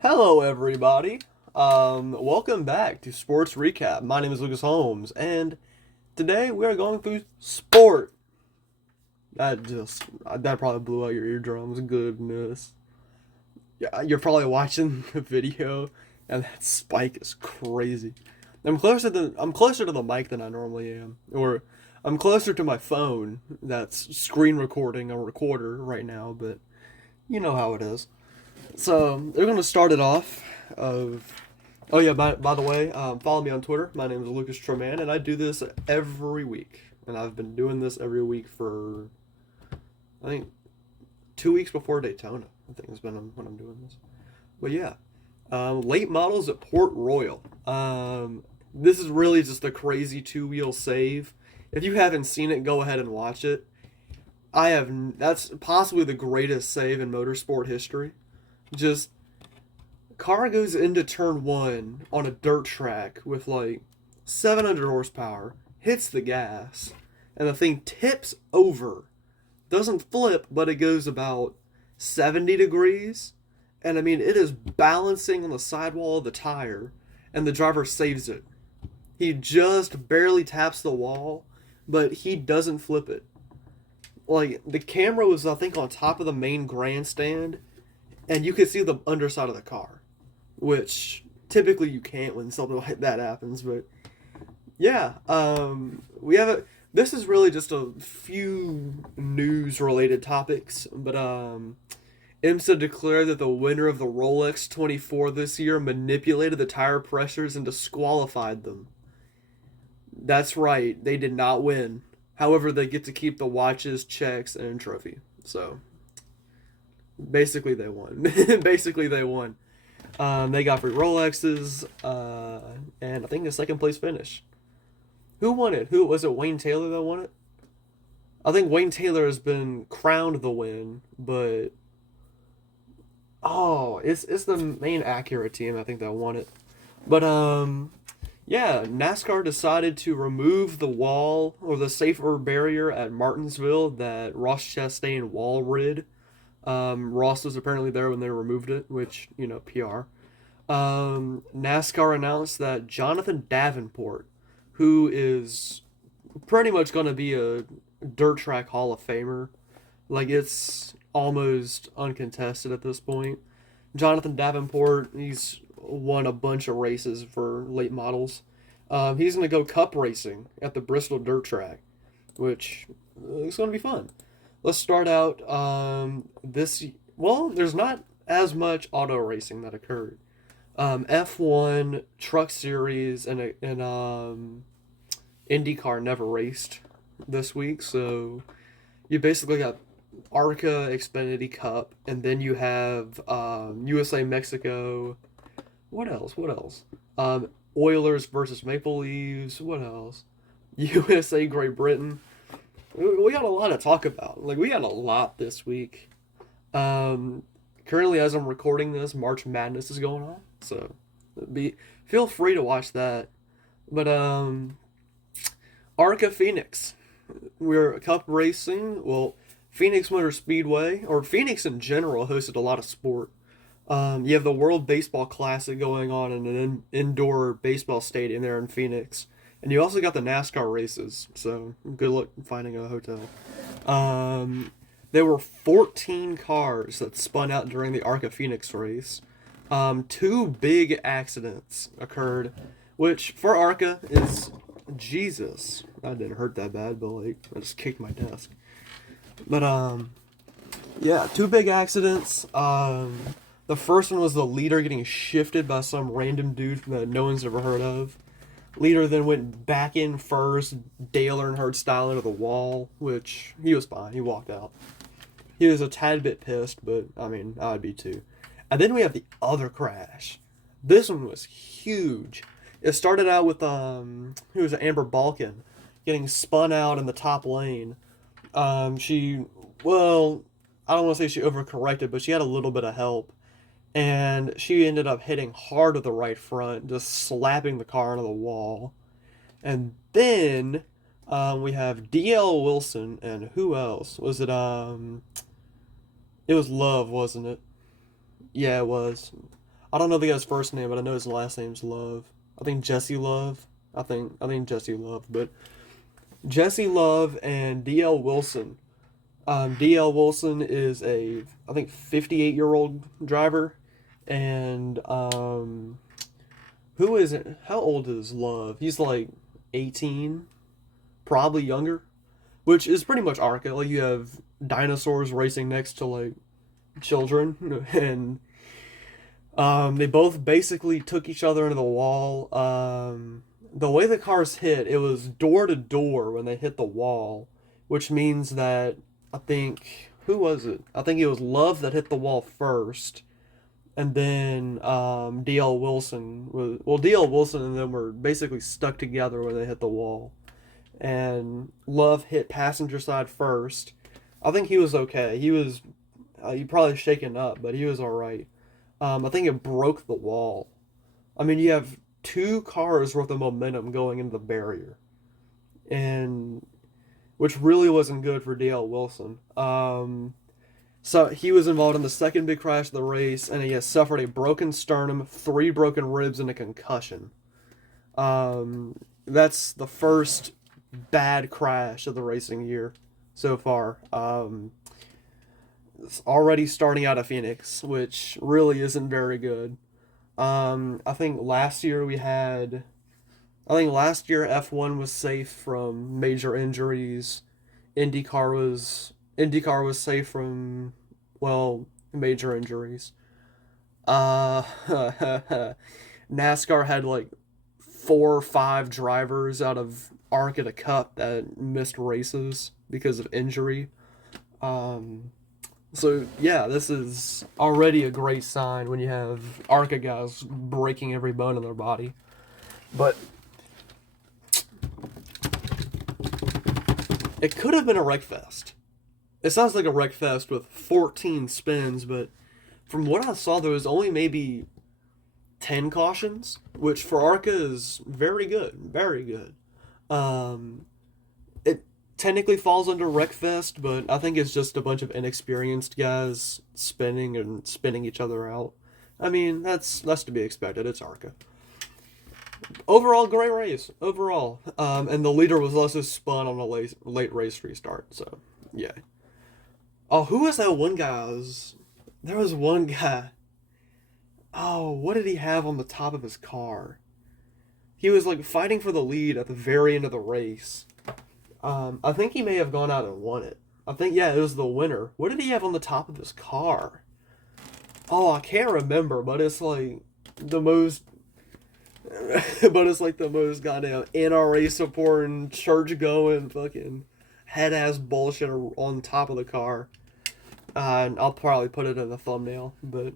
Hello, everybody. Welcome back to Sports Recap. My name is Lucas Holmes, and today we are going through sport. That probably blew out your eardrums. Goodness. Yeah, you're probably watching the video, and that spike is crazy. I'm closer to the mic than I normally am, or I'm closer to my phone that's screen recording a recorder right now. But you know how it is. So they're gonna start it off. Of Oh yeah, by the way, follow me on Twitter. My name is Lucas Treman, and I do this every week. And I've been doing this every week for I think 2 weeks before Daytona. I think has been when I'm doing this. But yeah, late models at Port Royal. This is really just a crazy two-wheel save. If you haven't seen it, go ahead and watch it. I have. That's possibly the greatest save in motorsport history. Just car goes into turn one on a dirt track with like 700 horsepower, hits the gas, and the thing tips over. Doesn't flip, but it goes about 70 degrees. And I mean, it is balancing on the sidewall of the tire, and the driver saves it. He just barely taps the wall, but he doesn't flip it. Like, the camera was, I think, on top of the main grandstand, and you could see the underside of the car, which typically you can't when something like that happens. But yeah, we have a. This is really just a few news related topics, but IMSA declared that the winner of the Rolex 24 this year manipulated the tire pressures and disqualified them. That's right, they did not win. However, they get to keep the watches, checks, and trophy. So basically, they won. Basically, they won. They got free Rolexes, and I think a second place finish. Who won it? Who was it? Wayne Taylor that won it? I think Wayne Taylor has been crowned the win, but it's the main Acura team I think that won it. But yeah, NASCAR decided to remove the wall or the safer barrier at Martinsville that Ross Chastain wall rid. Ross was apparently there when they removed it, which PR. NASCAR announced that Jonathan Davenport, who is pretty much going to be a dirt track Hall of Famer, like it's almost uncontested at this point. Jonathan Davenport, he's won a bunch of races for late models. He's going to go cup racing at the Bristol Dirt Track, which is going to be fun. Let's start out this. Well, there's not as much auto racing that occurred. F1, Truck Series, and IndyCar never raced this week, so you basically got ARCA Xfinity Cup, and then you have USA Mexico. What else? What else? Oilers versus Maple Leaves. What else? USA Great Britain. We got a lot to talk about. Like, we got a lot this week. Currently, as I'm recording this, March Madness is going on, so feel free to watch that. But ARCA Phoenix, we're cup racing. Well, Phoenix Motor Speedway, or Phoenix in general, hosted a lot of sport. You have the World Baseball Classic going on in an indoor baseball stadium there in Phoenix. And you also got the NASCAR races, so good luck finding a hotel. There were 14 cars that spun out during the ARCA Phoenix race. Two big accidents occurred, which for ARCA is Jesus. That didn't hurt that bad, but like I just kicked my desk. But yeah, two big accidents. The first one was the leader getting shifted by some random dude that no one's ever heard of. Leader then went back in first, Dale Earnhardt style into the wall, which he was fine. He walked out. He was a tad bit pissed, but I mean, I'd be too. And then we have the other crash. This one was huge. It started out with who was it, Amber Balkan getting spun out in the top lane. She well, I don't want to say she overcorrected, but she had a little bit of help. And she ended up hitting hard to the right front, just slapping the car into the wall. And then we have DL Wilson and who else? Was it it was Love, wasn't it? Yeah, it was. I don't know the guy's first name, but I know his last name's Love. I think Jesse Love. I think Jesse Love, but Jesse Love and DL Wilson. DL Wilson is a I think 58-year-old driver, and who is it? How old is Love? He's like 18, probably younger, which is pretty much Arca. Like you have dinosaurs racing next to like children, and they both basically took each other into the wall. The way the cars hit, it was door to door when they hit the wall, which means that I think who was it? I think it was Love that hit the wall first, and then DL Wilson was DL Wilson and them were basically stuck together when they hit the wall, and Love hit passenger side first. I think he was okay. He probably shaken up, but he was all right. I think it broke the wall. I mean, you have two cars worth of momentum going into the barrier, and which really wasn't good for DL Wilson. So he was involved in the second big crash of the race, and he has suffered a broken sternum, 3 broken ribs, and a concussion. That's the first bad crash of the racing year so far. It's already starting out of Phoenix, which really isn't very good. I think last year we had. I think last year F1 was safe from major injuries. IndyCar was safe from, well, major injuries. Uh, NASCAR had like 4 or 5 drivers out of ARC at a Cup that missed races because of injury. Um, so yeah, this is already a great sign when you have ARCA guys breaking every bone in their body. But it could have been a wreck fest. It sounds like a wreck fest with 14 spins, but from what I saw, there was only maybe 10 cautions, which for ARCA is very good, very good. Um, it technically falls under Wreckfest, but I think it's just a bunch of inexperienced guys spinning and spinning each other out. I mean, that's to be expected. It's ARCA. Overall, great race. Overall, and the leader was also spun on a late race restart. So, yeah. Oh, who was that one guy? There was one guy. Oh, what did he have on the top of his car? He was like fighting for the lead at the very end of the race. I think he may have gone out and won it. I think, yeah, it was the winner. What did he have on the top of his car? Oh, I can't remember, but it's like the most. But it's like the most goddamn NRA supporting, church going, fucking head ass bullshit on top of the car. And I'll probably put it in the thumbnail, but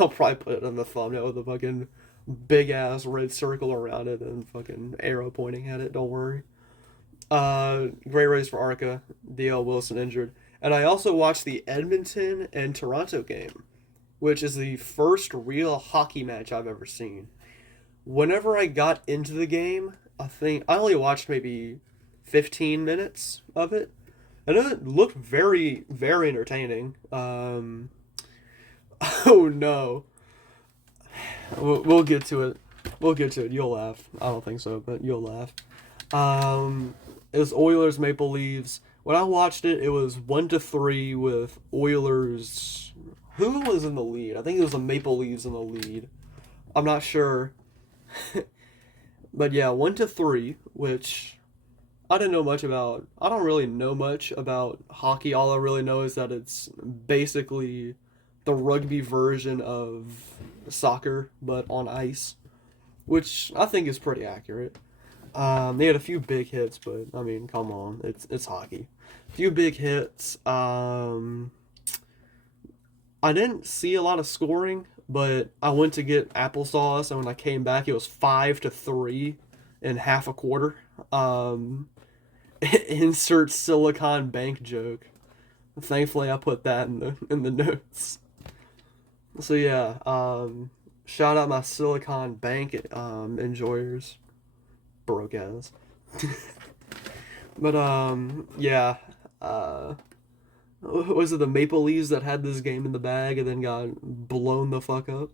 I'll probably put it in the thumbnail with a fucking big ass red circle around it and fucking arrow pointing at it. Don't worry. Great race for Arca. DL Wilson injured. And I also watched the Edmonton and Toronto game, which is the first real hockey match I've ever seen. Whenever I got into the game, I think I only watched maybe 15 minutes of it. And it looked very, very entertaining. Oh no. We'll get to it. We'll get to it. You'll laugh. I don't think so, but you'll laugh. It was Oilers Maple Leafs. When I watched it, it was 1-3 with Oilers. Who was in the lead? I think it was the Maple Leafs in the lead. I'm not sure. But yeah, 1-3, which I didn't know much about. I don't really know much about hockey. All I really know is that it's basically the rugby version of soccer, but on ice, which I think is pretty accurate. They had a few big hits, but I mean, come on, it's hockey. A few big hits. I didn't see a lot of scoring, but I went to get applesauce, and when I came back, it was 5-3 in half a quarter. Insert Silicon Bank joke. Thankfully, I put that in the notes. So yeah, shout out my Silicon Bank enjoyers, broke ass. But yeah, was it the Maple Leafs that had this game in the bag and then got blown the fuck up?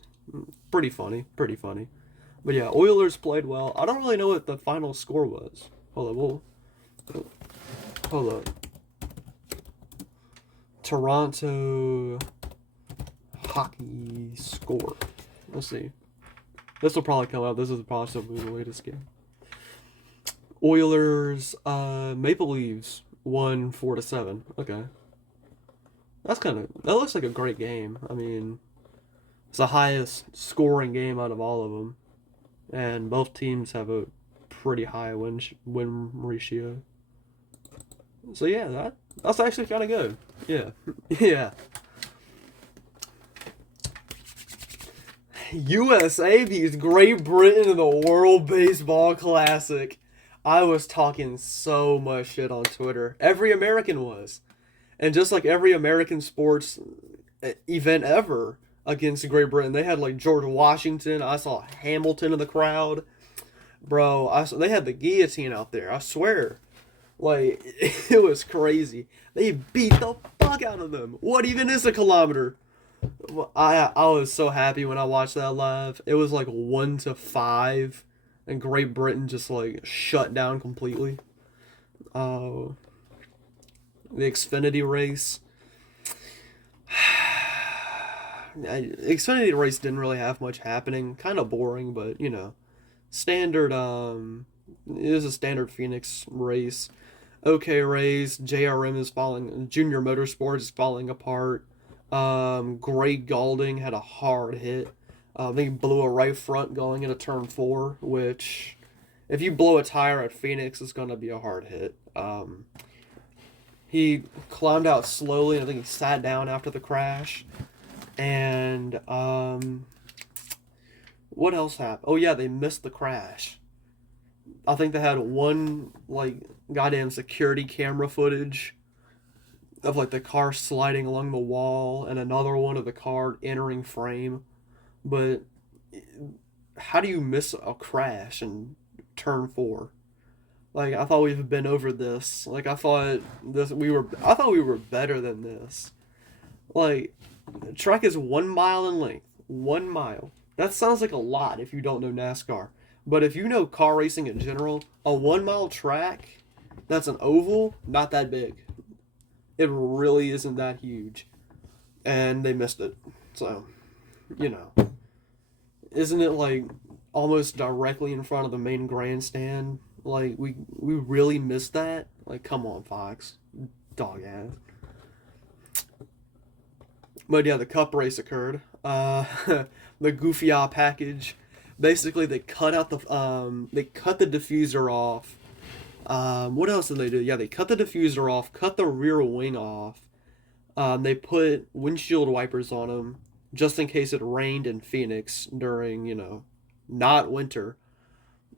Pretty funny, pretty funny. But yeah, Oilers played well. I don't really know what the final score was. Hold on, hold up. Toronto hockey score. Let's see. This will probably come out. This is possibly the latest game. Oilers, Maple Leafs won 4-7. Okay, that looks like a great game. I mean, it's the highest scoring game out of all of them, and both teams have a pretty high win ratio. So yeah, that's actually kind of good. Yeah, yeah. USA beats Great Britain in the World Baseball Classic. I was talking so much shit on Twitter. Every American was. And just like every American sports event ever against Great Britain, they had like George Washington. I saw Hamilton in the crowd. Bro, they had the guillotine out there. I swear. Like, it was crazy. They beat the fuck out of them. What even is a kilometer? I was so happy when I watched that live. It was like 1-5, and Great Britain just like shut down completely. Uh, the Xfinity race. Xfinity race didn't really have much happening. Kind of boring, but you know, standard. It is a standard Phoenix race. Okay, race. JRM is falling. Junior Motorsports is falling apart. Greg Galding had a hard hit. He blew a right front going into turn 4, which, if you blow a tire at Phoenix, it's going to be a hard hit. He climbed out slowly, and I think he sat down after the crash. And, what else happened? Oh, yeah, they missed the crash. I think they had one, like, goddamn security camera footage of like the car sliding along the wall and another one of the car entering frame. But how do you miss a crash in turn 4? Like, I thought we've been over this. Like, I thought we were better than this. Like, the track is 1 mile in length. 1 mile. That sounds like a lot if you don't know NASCAR. But if you know car racing in general, a 1 mile track that's an oval, not that big. It really isn't that huge. And they missed it. So, you know. Isn't it like almost directly in front of the main grandstand? Like, we really missed that? Like, come on, Fox. Dog ass. But yeah, the cup race occurred. The goofy package. Basically, they cut the diffuser off. What else did they do? Yeah, they cut the diffuser off, cut the rear wing off. They put windshield wipers on them just in case it rained in Phoenix during, you know, not winter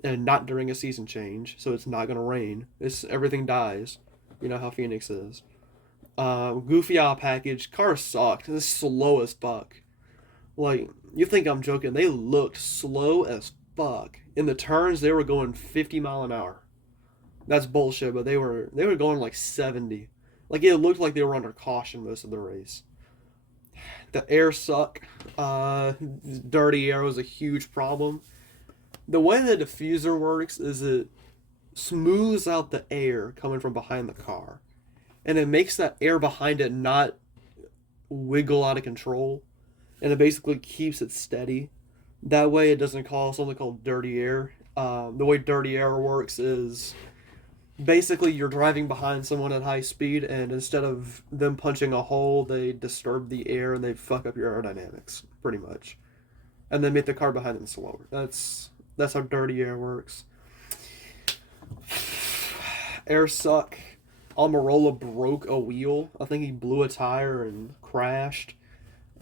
and not during a season change. So it's not gonna rain. Everything dies. You know how Phoenix is. Goofy package. Car sucked. It's slow as fuck. Like, you think I'm joking? They looked slow as fuck. In the turns, they were going 50 mile an hour. That's bullshit, but they were going like 70. Like, it looked like they were under caution most of the race. The air suck. Dirty air was a huge problem. The way the diffuser works is it smooths out the air coming from behind the car. And it makes that air behind it not wiggle out of control. And it basically keeps it steady. That way it doesn't cause something called dirty air. The way dirty air works is basically you're driving behind someone at high speed, and instead of them punching a hole, they disturb the air and they fuck up your aerodynamics, pretty much. And then make the car behind them slower. That's how dirty air works. Air suck. Almirola broke a wheel. I think he blew a tire and crashed.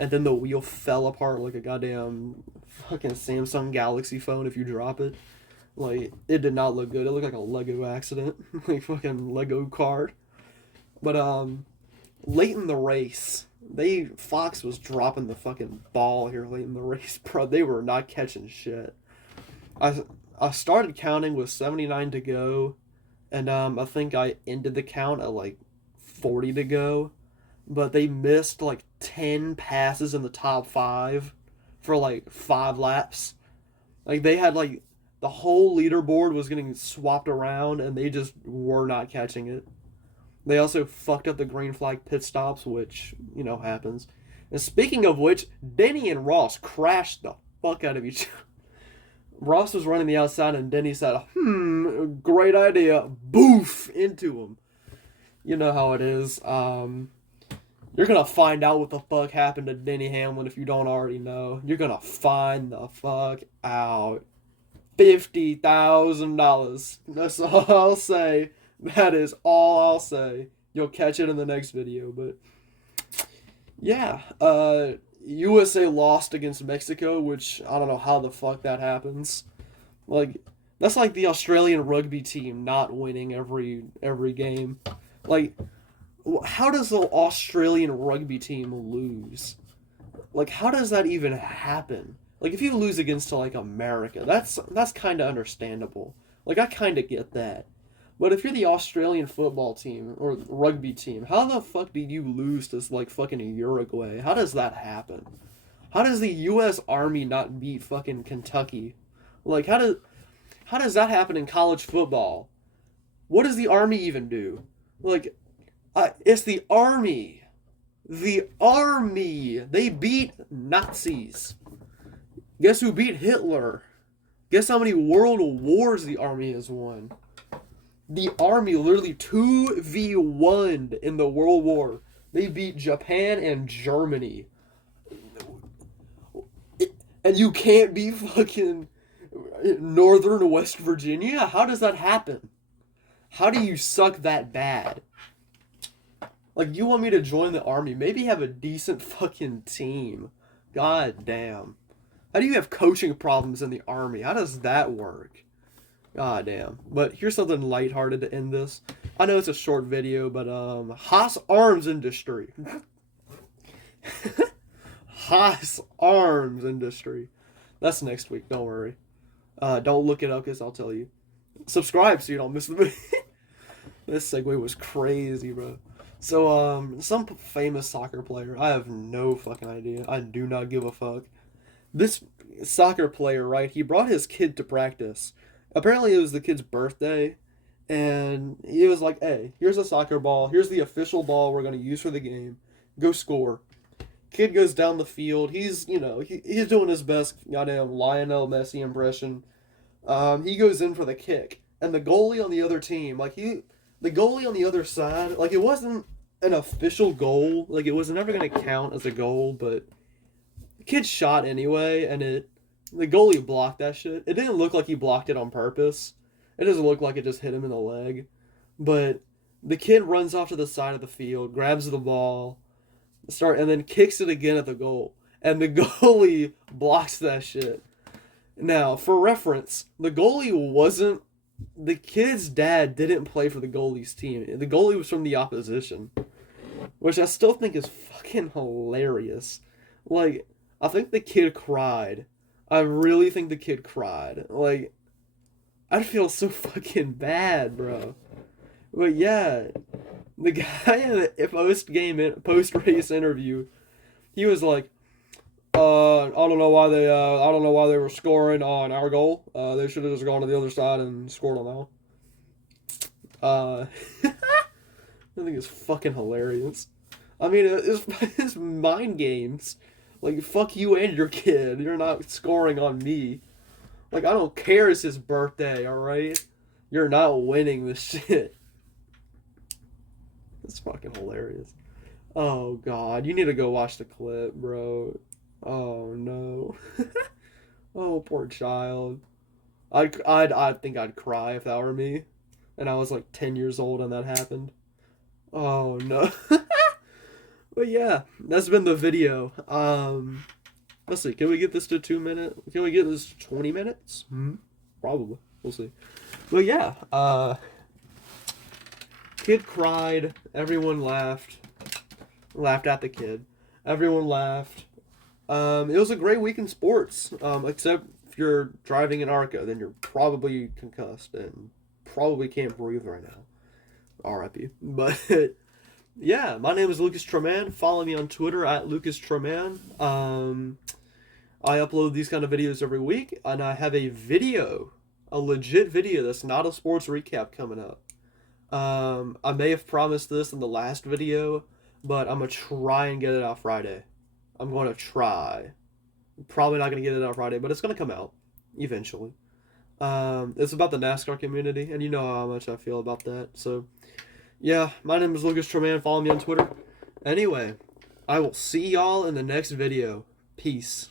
And then the wheel fell apart like a goddamn fucking Samsung Galaxy phone if you drop it. Like, it did not look good. It looked like a Lego accident. Like, fucking Lego card. But, late in the race, Fox was dropping the fucking ball here late in the race, bro. They were not catching shit. I started counting with 79 to go, and, I think I ended the count at, like, 40 to go. But they missed, like, 10 passes in the top 5 for like 5 laps. Like they had like the whole leaderboard was getting swapped around, and they just were not catching it. They also fucked up the green flag pit stops, which happens. And speaking of which, Denny and Ross crashed the fuck out of each other. Ross was running the outside, and Denny said, great idea. Boof! Into him. You know how it is. You're gonna find out what the fuck happened to Denny Hamlin if you don't already know. You're gonna find the fuck out. $50,000. That's all I'll say. That is all I'll say. You'll catch it in the next video, but yeah. USA lost against Mexico, which I don't know how the fuck that happens. Like, that's like the Australian rugby team not winning every game. Like, how does the Australian rugby team lose? Like, how does that even happen? Like, if you lose against like America, that's kind of understandable. Like, I kind of get that. But if you're the Australian football team or rugby team, how the fuck did you lose to like fucking Uruguay? How does that happen? How does the U.S. Army not beat fucking Kentucky? Like, how does that happen in college football? What does the Army even do? Like, it's the Army. The Army. They beat Nazis. Guess who beat Hitler? Guess how many world wars the Army has won? The Army literally 2v1'd in the World War. They beat Japan and Germany. And you can't beat fucking Northern West Virginia? How does that happen? How do you suck that bad? Like, you want me to join the Army? Maybe have a decent fucking team. God damn. How do you have coaching problems in the Army? How does that work? God damn. But here's something lighthearted to end this. I know it's a short video, but Haas Arms Industry. Haas Arms Industry. That's next week, don't worry. Don't look it up because I'll tell you. Subscribe so you don't miss the video. This segue was crazy, bro. So, some famous soccer player. I have no fucking idea. I do not give a fuck. This soccer player, right, he brought his kid to practice. Apparently it was the kid's birthday, and he was like, hey, here's a soccer ball. Here's the official ball we're going to use for the game. Go score. Kid goes down the field. He's, he's doing his best goddamn Lionel Messi impression. He goes in for the kick. And the goalie on the other team, the goalie on the other side, like, it wasn't an official goal. Like, it was never going to count as a goal, but the kid shot anyway, and the goalie blocked that shit. It didn't look like he blocked it on purpose. It doesn't look like it just hit him in the leg. But the kid runs off to the side of the field, grabs the ball, and then kicks it again at the goal. And the goalie blocks that shit. Now, for reference, the kid's dad didn't play for the goalie's team. The goalie was from the opposition. Which I still think is fucking hilarious. Like, I think the kid cried. I really think the kid cried. Like, I'd feel so fucking bad, bro. But yeah, the guy in the post-race interview, he was like, I don't know why they were scoring on our goal. They should have just gone to the other side and scored on that. I think it's fucking hilarious. I mean, it's mind games. Like, fuck you and your kid. You're not scoring on me. Like, I don't care it's his birthday, alright? You're not winning this shit. It's fucking hilarious. Oh, God. You need to go watch the clip, bro. Oh, no. Oh, poor child. I think I'd cry if that were me. And I was like 10 years old and that happened. Oh, no. But yeah, that's been the video. Let's see. Can we get this to 2 minutes? Can we get this to 20 minutes? Probably. We'll see. But yeah, kid cried. Everyone laughed. Laughed at the kid. Everyone laughed. It was a great week in sports. Except if you're driving an ARCA, then you're probably concussed and probably can't breathe right now. R.I.P. But yeah, my name is Lucas Treman. Follow me on Twitter at Lucas Treman. I upload these kind of videos every week, and I have a video, a legit video that's not a sports recap coming up. I may have promised this in the last video, but I'm gonna try and get it out Friday. I'm gonna try. Probably not gonna get it out Friday, but it's gonna come out eventually. It's about the NASCAR community, and you know how much I feel about that. So, yeah, my name is Lucas Treman. Follow me on Twitter. Anyway, I will see y'all in the next video. Peace.